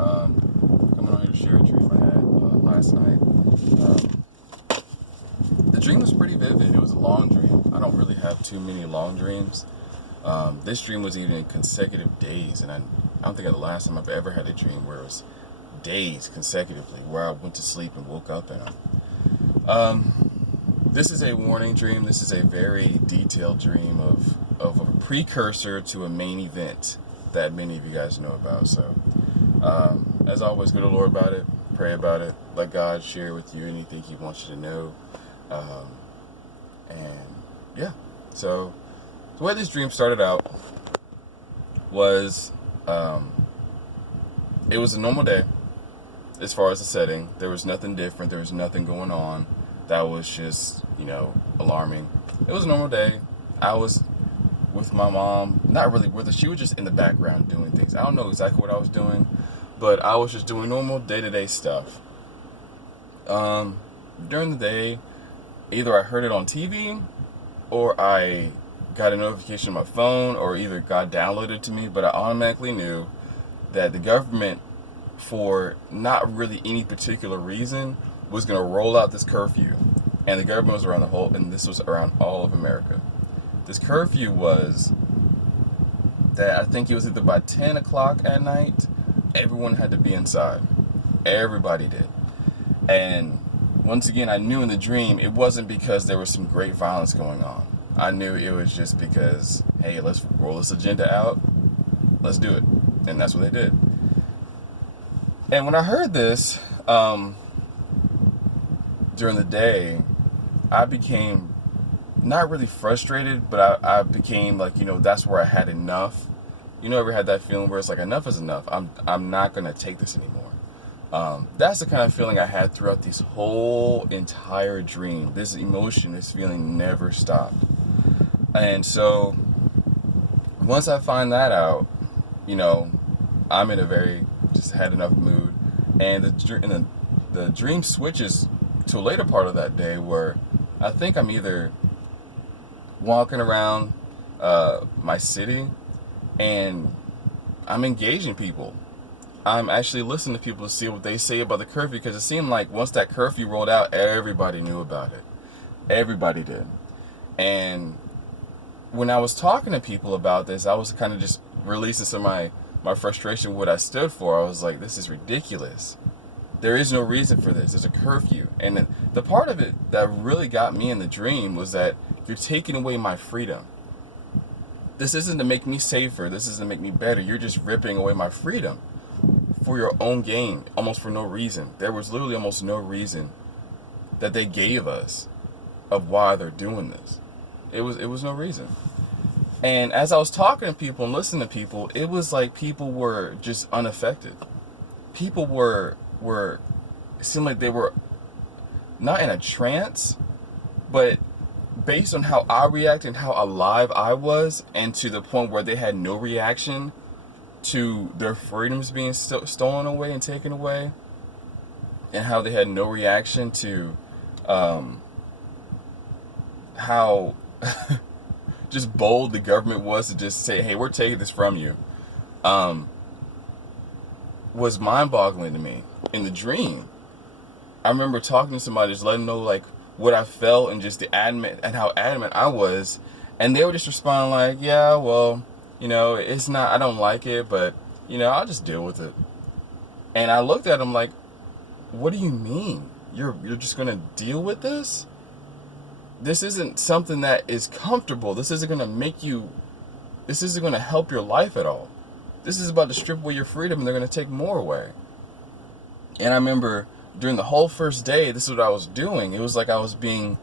Coming on here to share a dream I had last night. The dream was pretty vivid. It was a long dream. I don't really have too many long dreams. This dream was even in consecutive days, and I don't think the last time I've ever had a dream where it was days consecutively, where I went to sleep and woke up in them. This is a warning dream. This is a very detailed dream of a precursor to a main event that many of you guys know about. So, as always, go to the Lord about it, pray about it, let God share with you anything He wants you to know. And yeah, so the way this dream started out was, it was a normal day as far as the setting. There was nothing different. There was nothing going on that was just, alarming. It was a normal day. I was with my mom, not really with her. She was just in the background doing things. I don't know exactly what I was doing, but I was just doing normal day-to-day stuff. During the day, either I heard it on TV or I got a notification on my phone, or either got downloaded to me, but I automatically knew that the government, for not really any particular reason, was going to roll out this curfew. And the government was around and this was around all of America. This curfew was that I think it was either by 10 o'clock at night, everyone had to be inside. Everybody did. And once again, I knew in the dream it wasn't because there was some great violence going on. I knew it was just because, hey, let's roll this agenda out. Let's do it. And that's what they did. And when I heard this, during the day, I became not really frustrated, but I became like, that's where I had enough. Ever had that feeling where it's like, enough is enough. I'm not going to take this anymore. That's the kind of feeling I had throughout this whole entire dream. This emotion, this feeling never stopped. And so once I find that out, I'm in a very just had enough mood. And the dream switches to a later part of that day where I think I'm either walking around my city and I'm engaging people. I'm actually listening to people to see what they say about the curfew, because it seemed like once that curfew rolled out, everybody knew about it. Everybody did. And when I was talking to people about this, I was kind of just releasing some of my frustration, what I stood for. I was like, this is ridiculous. There is no reason for this. There's a curfew. And the part of it that really got me in the dream was that you're taking away my freedom. This isn't to make me safer. This isn't to make me better. You're just ripping away my freedom for your own gain, almost for no reason. There was literally almost no reason that they gave us of why they're doing this. It was no reason. And as I was talking to people and listening to people, it was like people were just unaffected. People it seemed like they were not in a trance, but based on how I reacted and how alive I was, and to the point where they had no reaction to their freedoms being stolen away and taken away, and how they had no reaction to how just bold the government was to just say, hey, we're taking this from you, was mind-boggling to me. In the dream, I remember talking to somebody, just letting them know like what I felt and just the adamant and how adamant I was, and they were just responding like, yeah, well, it's not, I don't like it, but I'll just deal with it. And I looked at them like, what do you mean? You're just gonna deal with this? This isn't something that is comfortable. This isn't gonna help your life at all. This is about to strip away your freedom, and they're gonna take more away. And I remember during the whole first day, this is what I was doing. It was like I was being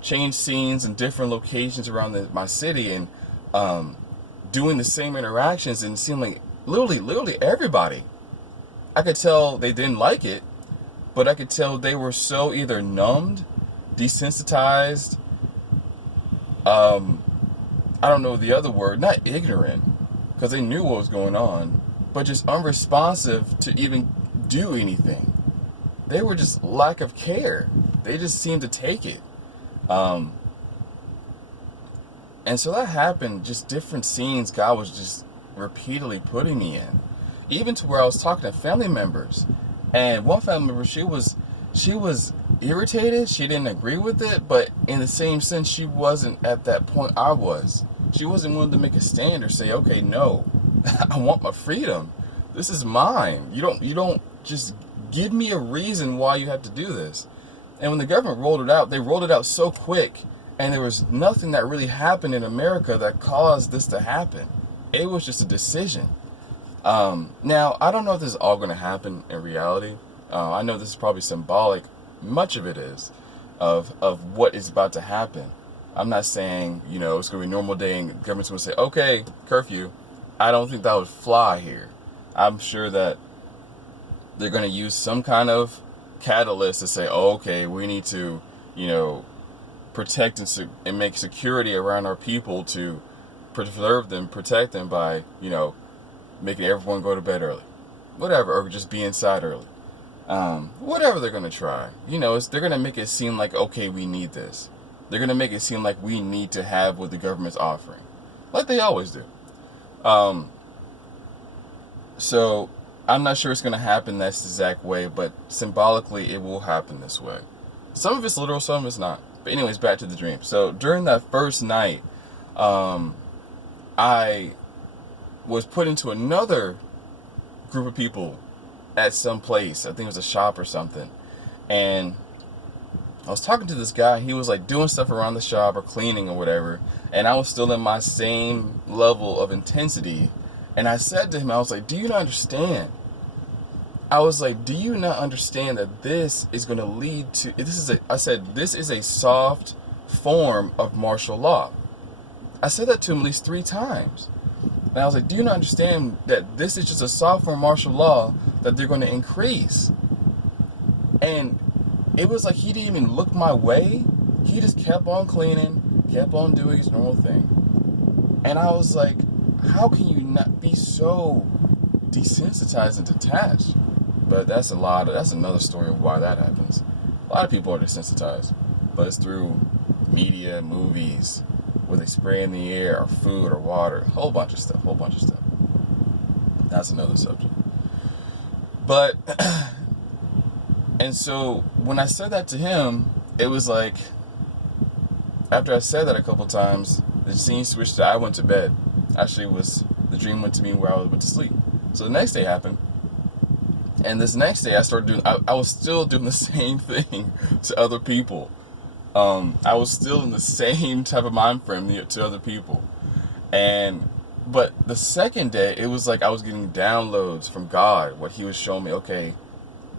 changed scenes in different locations around my city, and doing the same interactions, and it seemed like literally everybody. I could tell they didn't like it, but I could tell they were so either numbed, desensitized, I don't know the other word, not ignorant, because they knew what was going on, but just unresponsive to even do anything. They were just lack of care. They just seemed to take it. And so that happened, just different scenes God was just repeatedly putting me in. even to where I was talking to family members, and one family member, she was irritated. She didn't agree with it, but in the same sense, she wasn't at that point I was. She wasn't willing to make a stand or say, okay, no, I want my freedom. This is mine. You don't just give me a reason why you have to do this. And when the government rolled it out, they rolled it out so quick, and there was nothing that really happened in America that caused this to happen. It was just a decision. Now, I don't know if this is all going to happen in reality. I know this is probably symbolic. Much of it is of what is about to happen. I'm not saying, it's going to be a normal day and the government's going to say, okay, curfew. I don't think that would fly here. I'm sure that they're going to use some kind of catalyst to say, oh, okay, we need to, protect and make security around our people to preserve them, protect them by, making everyone go to bed early. Whatever, or just be inside early. Whatever they're going to try. They're going to make it seem like, okay, we need this. They're going to make it seem like we need to have what the government's offering. Like they always do. So I'm not sure it's going to happen this exact way, but symbolically it will happen this way. Some of it's literal, some of it's not. But anyways, back to the dream. So during that first night, I was put into another group of people at some place. I think it was a shop or something. And I was talking to this guy. He was like doing stuff around the shop or cleaning or whatever. And I was still in my same level of intensity. And I said to him, I was like, do you not understand? I was like, do you not understand that this is going to lead to, I said, this is a soft form of martial law. I said that to him at least 3 times. And I was like, do you not understand that this is just a soft form of martial law that they're going to increase? And it was like he didn't even look my way. He just kept on cleaning, kept on doing his normal thing. And I was like, how can you not be so desensitized and detached? But that's another story of why that happens. A lot of people are desensitized, but it's through media, movies, where they spray in the air, or food, or water, a whole bunch of stuff. That's another subject. But, and so when I said that to him, it was like, after I said that a couple times, the scene switched to I went to bed. Actually, the dream went to me where I went to sleep. So the next day happened. And this next day I was still doing the same thing to other people. I was still in the same type of mind frame to other people. But the second day, it was like I was getting downloads from God, what he was showing me, okay,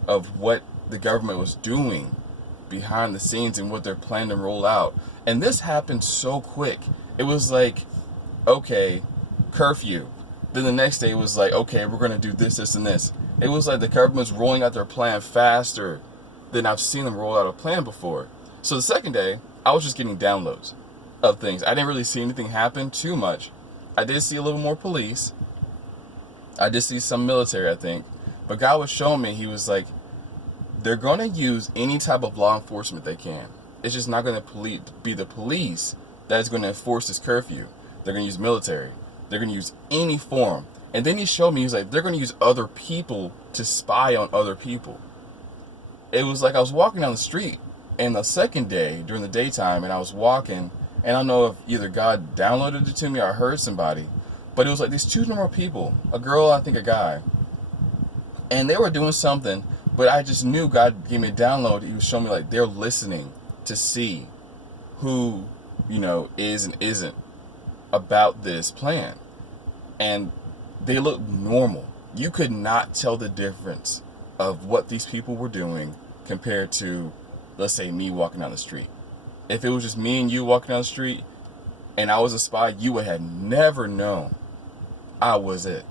of what the government was doing behind the scenes and what they're planning to roll out. And this happened so quick. It was like, okay, curfew. Then the next day it was like, okay, we're going to do this, this, and this. It was like the government's rolling out their plan faster than I've seen them roll out a plan before. So the second day, I was just getting downloads of things. I didn't really see anything happen too much. I did see a little more police. I did see some military, I think. But God was showing me, he was like, they're going to use any type of law enforcement they can. It's just not going to be the police that is going to enforce this curfew. They're going to use military. They're going to use any form. And then he showed me, he was like, they're going to use other people to spy on other people. It was like I was walking down the street and the second day during the daytime, and I was walking, and I don't know if either God downloaded it to me or I heard somebody, but it was like these 2 normal people, a girl, I think a guy, and they were doing something, but I just knew God gave me a download. He was showing me like they're listening to see who, is and isn't about this plan. And they looked normal. You could not tell the difference of what these people were doing compared to, let's say, me walking down the street. If it was just me and you walking down the street and I was a spy, you would have never known I was it.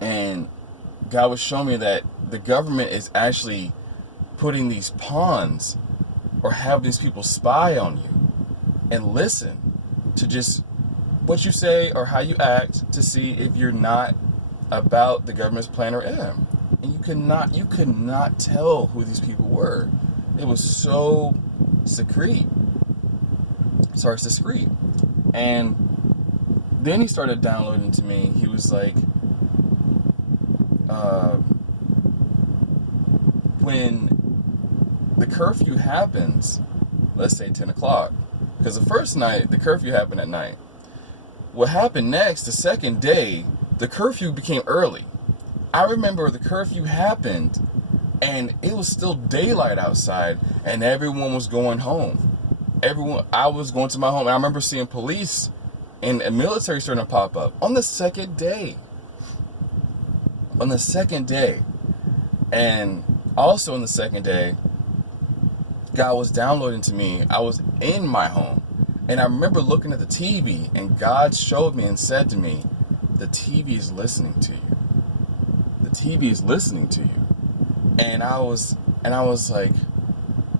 And God was showing me that the government is actually putting these pawns or having these people spy on you and listen to just what you say or how you act to see if you're not about the government's plan or am. And you could not tell who these people were. It was so discreet. And then he started downloading to me. He was like, uh, when the curfew happens, let's say 10 o'clock, because the first night, the curfew happened at night. What happened next, the second day, the curfew became early. I remember the curfew happened, and it was still daylight outside, and everyone was going home. I was going to my home, and I remember seeing police and a military starting to pop up on the second day. On the second day. And also on the second day, God was downloading to me. I was in my home, and I remember looking at the TV, and God showed me and said to me, the TV is listening to you. The TV is listening to you. And I was like,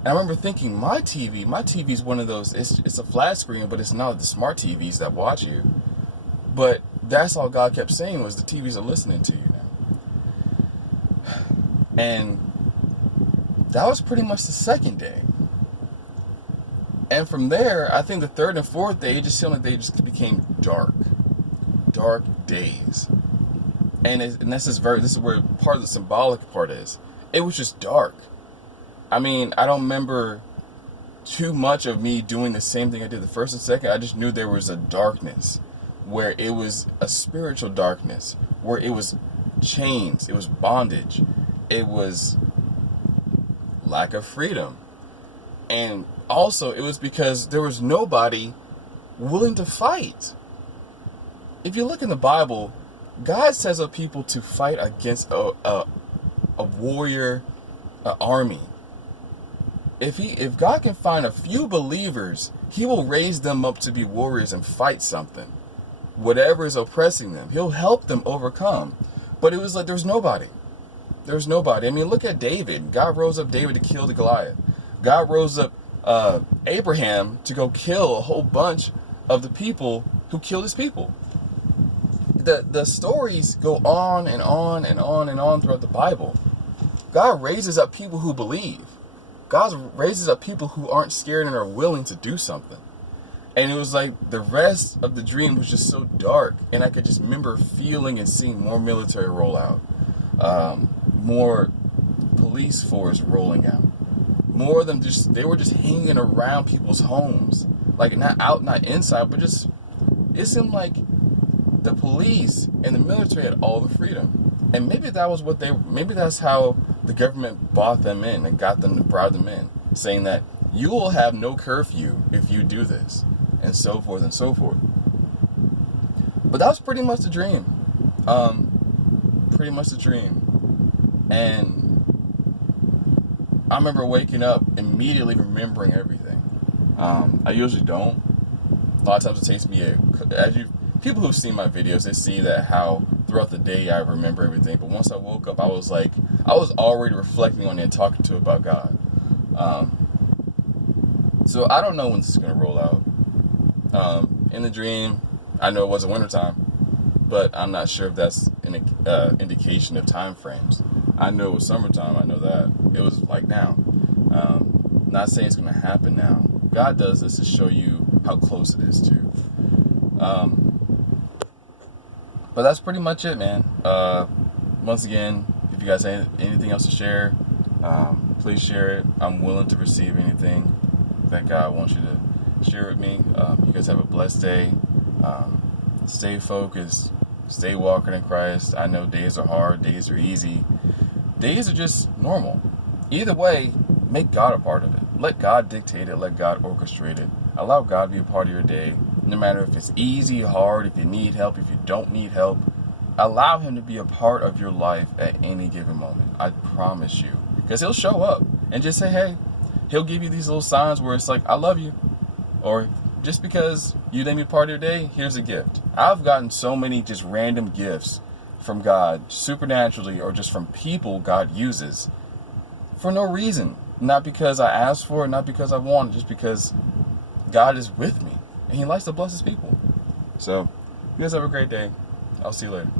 and I remember thinking, my TV is one of those, it's a flat screen, but it's not the smart TVs that watch you. But that's all God kept saying was the TVs are listening to you now. And that was pretty much the second day. And from there, I think the third and fourth day, it just seemed like they just became dark days. And this is where part of the symbolic part is. It was just dark. I mean, I don't remember too much of me doing the same thing I did the first and second. I just knew there was a darkness, where it was a spiritual darkness, where it was chains, it was bondage, it was lack of freedom. And also, it was because there was nobody willing to fight. If you look in the Bible, God sets up people to fight against a warrior, an army. If God can find a few believers, He will raise them up to be warriors and fight something. Whatever is oppressing them, He'll help them overcome. But it was like there's nobody. There's nobody. I mean, look at David. God rose up David to kill the Goliath. God rose up Abraham to go kill a whole bunch of the people who killed his people. The stories go on and on and on and on throughout the Bible. God raises up people who believe. God raises up people who aren't scared and are willing to do something. And it was like the rest of the dream was just so dark, and I could just remember feeling and seeing more military roll out, more police force rolling out, more of them they were just hanging around people's homes, like not out, not inside, but just, it seemed like the police and the military had all the freedom. And maybe that's how the government bought them in and got them to bribe them in, saying that you will have no curfew if you do this, and so forth and so forth. But that was pretty much the dream. And I remember waking up immediately remembering everything. I usually don't. A lot of times it takes me people who've seen my videos, they see that how throughout the day I remember everything. But once I woke up, I was already reflecting on it and talking to about God. So I don't know when this is going to roll out. In the dream, I know it wasn't wintertime, but I'm not sure if that's an indication of time frames. I know it was summertime. I know that. It was like now. Not saying it's going to happen now. God does this to show you how close it is to. But that's pretty much it, man. Once again, if you guys have anything else to share, please share it. I'm willing to receive anything that God wants you to share with me. You guys have a blessed day. Stay focused. Stay walking in Christ. I know days are hard. Days are easy. Days are just normal. Either way, make God a part of it. Let God dictate it. Let God orchestrate it. Allow God to be a part of your day. No matter if it's easy, hard, if you need help, if you don't need help, allow Him to be a part of your life at any given moment. I promise you. Because He'll show up and just say, hey. He'll give you these little signs where it's like, I love you. Or just because you let me part of your day, here's a gift. I've gotten so many just random gifts from God, supernaturally, or just from people God uses for no reason. Not because I asked for it, not because I want it, just because God is with me. And He likes to bless His people. So, you guys have a great day. I'll see you later.